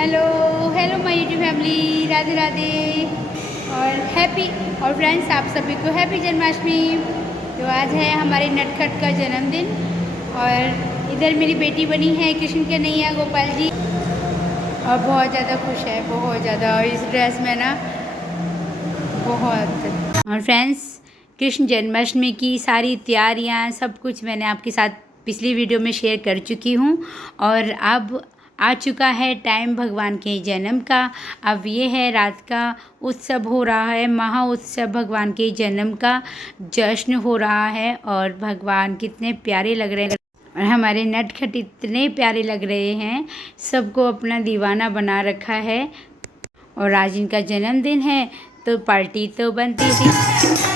Hello hello my YouTube family, Radhe Radhe और happy. और friends, आप सभी को हैप्पी जन्माष्टमी। तो आज है हमारे नटखट का जन्मदिन और इधर मेरी बेटी बनी है कृष्ण कन्हैया गोपाल जी और बहुत ज़्यादा खुश है, बहुत ज़्यादा। और इस ड्रेस में ना बहुत। और फ्रेंड्स, कृष्ण जन्माष्टमी की सारी तैयारियां सब कुछ मैंने आपके साथ पिछली वीडियो में शेयर कर चुकी हूँ और अब आ चुका है टाइम भगवान के जन्म का। अब ये है रात का उत्सव हो रहा है, महा उत्सव भगवान के जन्म का जश्न हो रहा है और भगवान कितने प्यारे लग रहे हैं और हमारे नटखट इतने प्यारे लग रहे हैं, सबको अपना दीवाना बना रखा है। और आज इनका जन्मदिन है तो पार्टी तो बनती थी।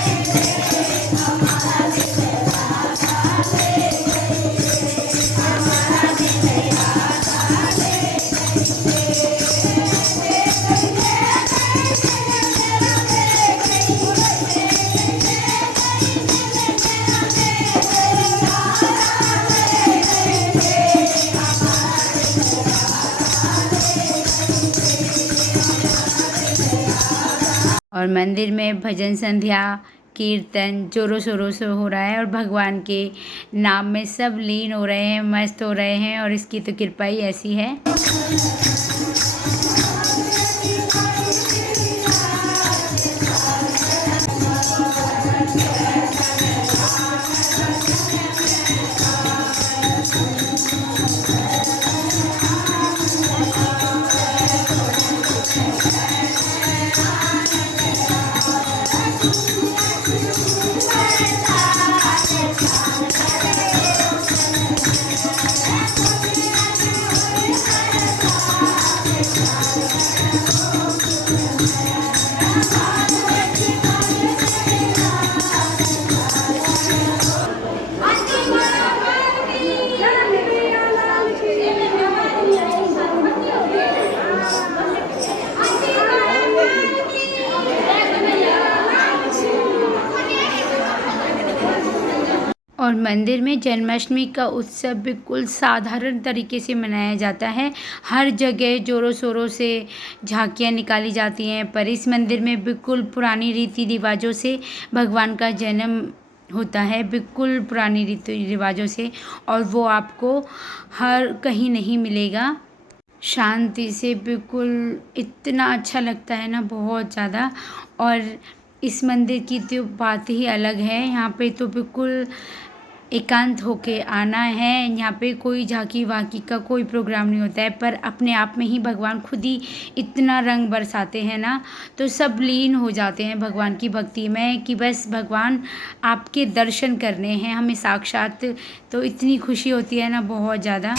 और मंदिर में भजन संध्या कीर्तन जोरों शोरों से हो रहा है और भगवान के नाम में सब लीन हो रहे हैं, मस्त हो रहे हैं और इसकी तो कृपा ही ऐसी है। और मंदिर में जन्माष्टमी का उत्सव बिल्कुल साधारण तरीके से मनाया जाता है। हर जगह ज़ोरों शोरों से झांकियाँ निकाली जाती हैं, पर इस मंदिर में बिल्कुल पुरानी रीति रिवाजों से भगवान का जन्म होता है, बिल्कुल पुरानी रीति रिवाजों से। और वो आपको हर कहीं नहीं मिलेगा। शांति से बिल्कुल इतना अच्छा लगता है ना, बहुत ज़्यादा। और इस मंदिर की तो बात ही अलग है। यहाँ पे तो बिल्कुल एकांत होके आना है। यहाँ पे कोई झांकी वाकी का कोई प्रोग्राम नहीं होता है, पर अपने आप में ही भगवान खुद ही इतना रंग बरसाते हैं ना, तो सब लीन हो जाते हैं भगवान की भक्ति में कि बस भगवान आपके दर्शन करने हैं हमें साक्षात। तो इतनी खुशी होती है ना, बहुत ज़्यादा।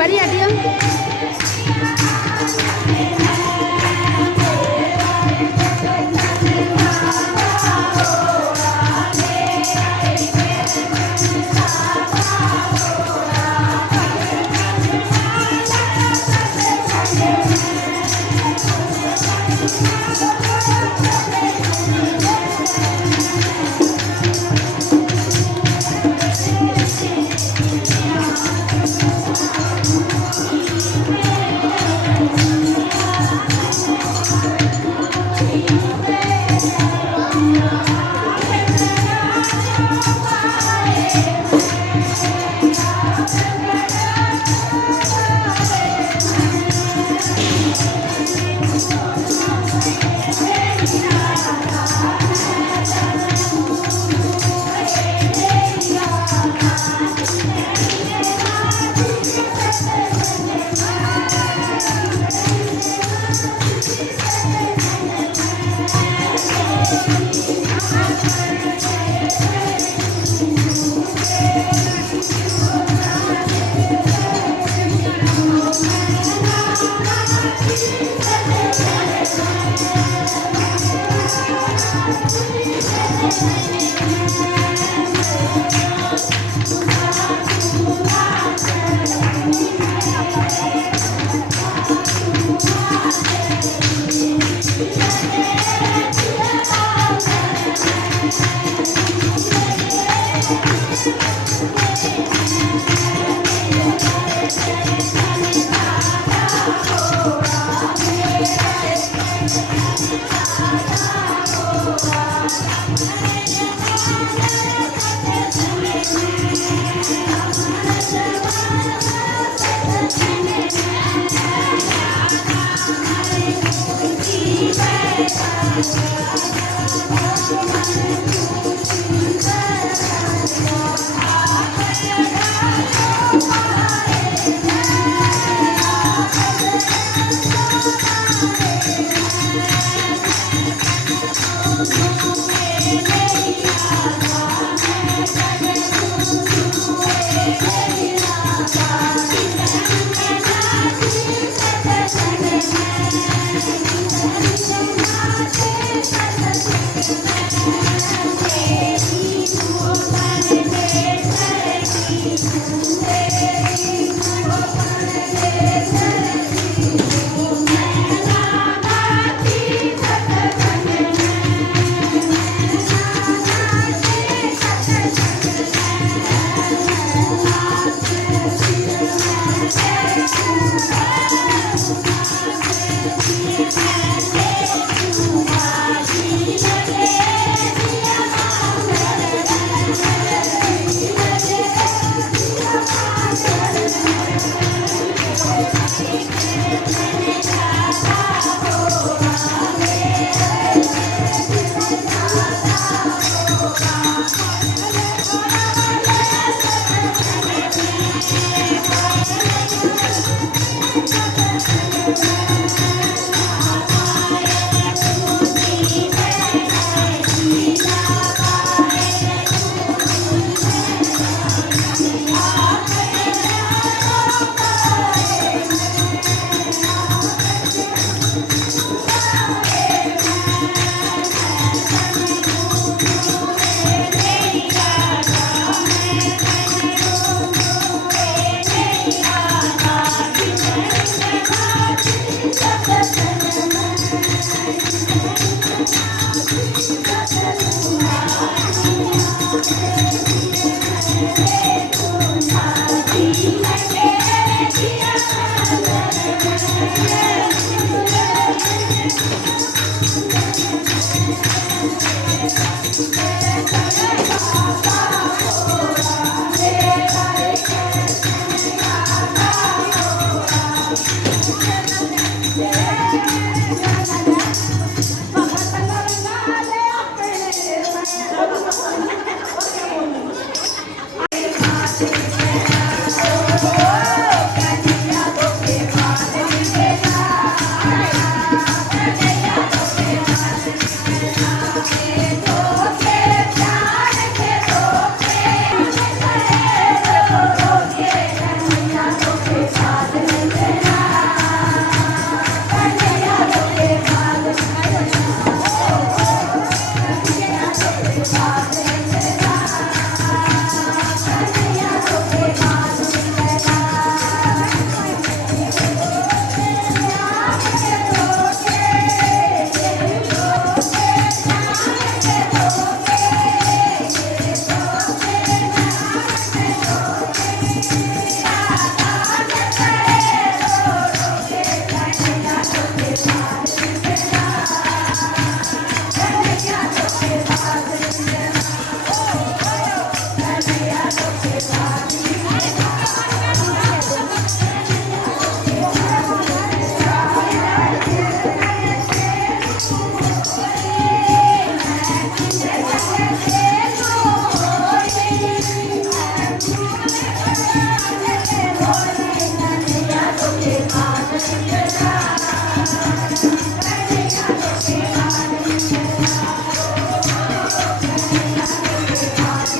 बढ़िया दिया।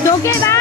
धोखेबाज।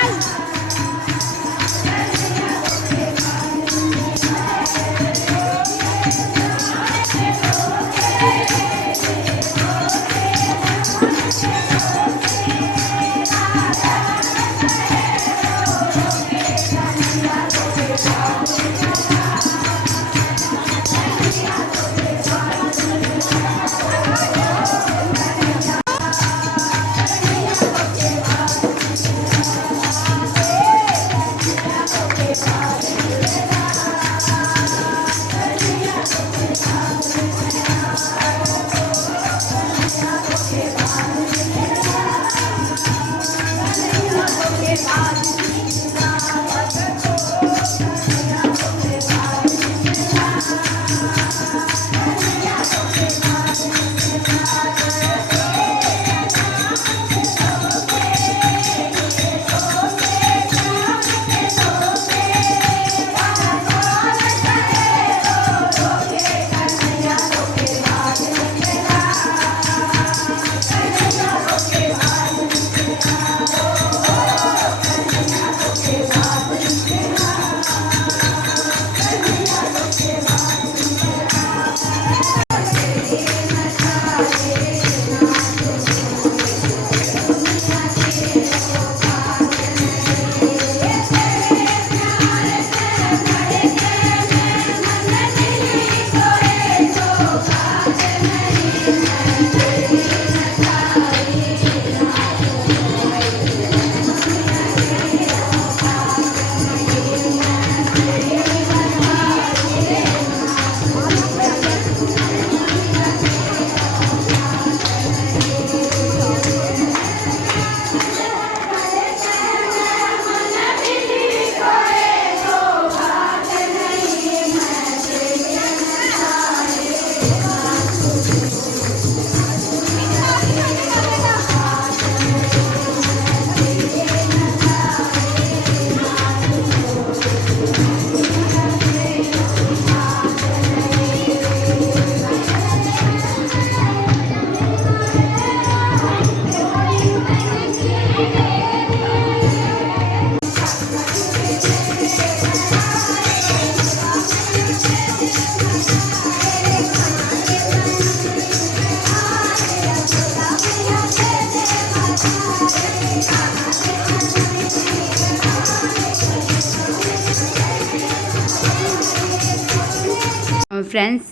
फ्रेंड्स,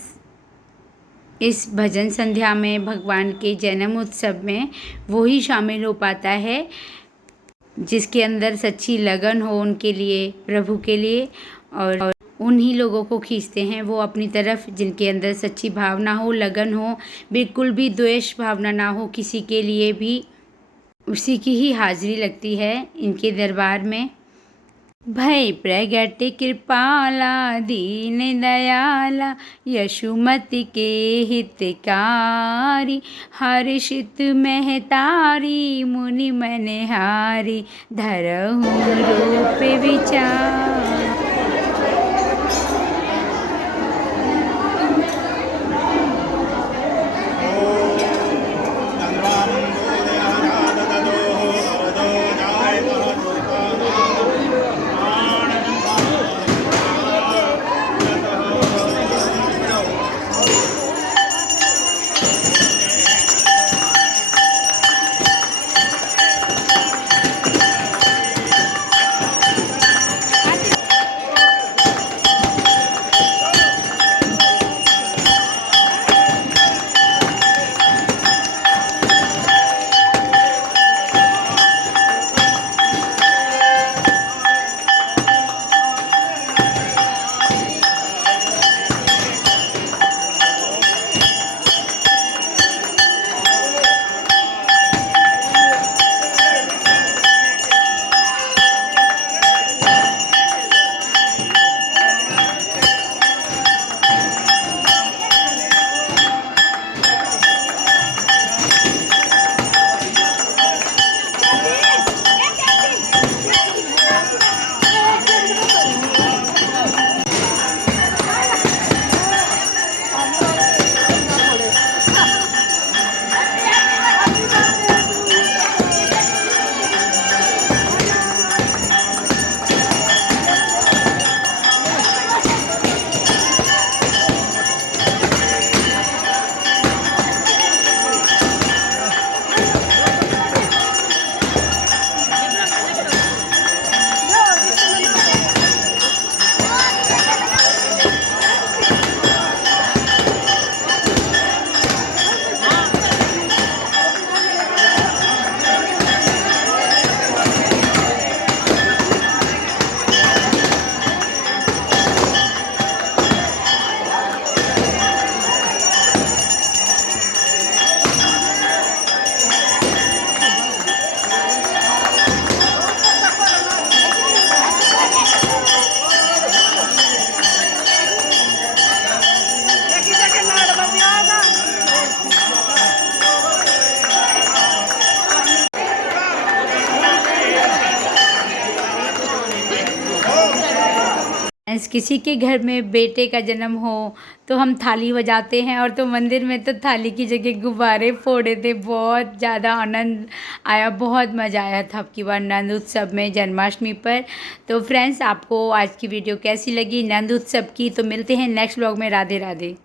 इस भजन संध्या में भगवान के जन्म उत्सव में वो ही शामिल हो पाता है जिसके अंदर सच्ची लगन हो उनके लिए, प्रभु के लिए, और उन्हीं लोगों को खींचते हैं वो अपनी तरफ जिनके अंदर सच्ची भावना हो, लगन हो, बिल्कुल भी द्वेष भावना ना हो किसी के लिए भी। उसी की ही हाजिरी लगती है इनके दरबार में। भय प्रगट कृपाला दीन दयाला यशुमति के हितकारी हर्षित महतारी मुनि मनहारी धरहु रूप विचार। किसी के घर में बेटे का जन्म हो तो हम थाली बजाते हैं, और तो मंदिर में तो थाली की जगह गुब्बारे फोड़े थे। बहुत ज़्यादा आनंद आया, बहुत मज़ा आया था अब की बार नंद उत्सव में जन्माष्टमी पर। तो फ्रेंड्स, आपको आज की वीडियो कैसी लगी नंद उत्सव की? तो मिलते हैं नेक्स्ट व्लॉग में। राधे राधे।